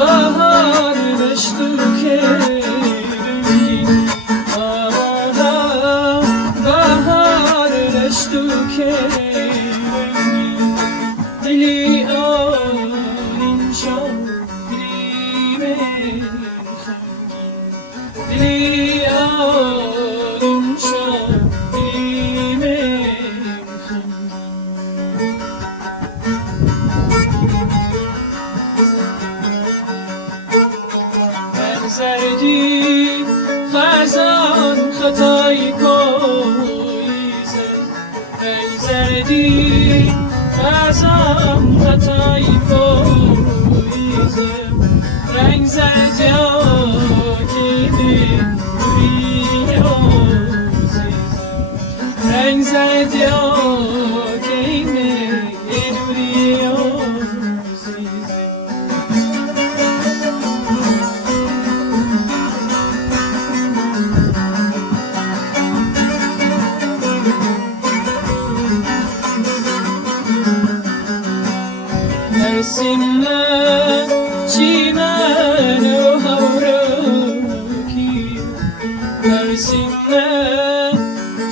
bahar leştu kerengin bahar leştu kerengin dili alim şan dilime dili alim şan dilime زردی خزان خطای پاییزه ای زردی خزان خطای پاییزه رنگ زرد یا که دوری عزیزه رنگ زرد یا که دوری عزیزه Ersinle çimen o havraki Ersinle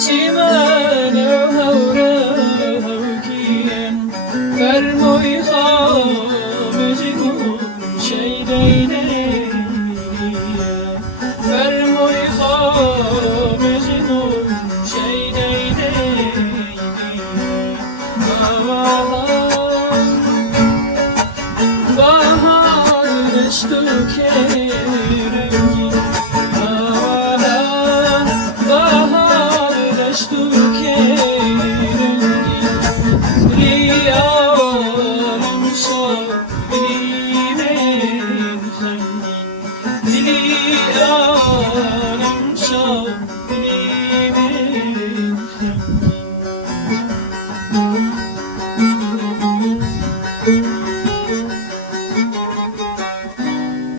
çimen o havraki Fermoy khamecikun şeydeyne Fermoy khamecikun şeydeyne leştu kerengin bahar leştu kerengin dili alim şan dilime khangin dili alim şan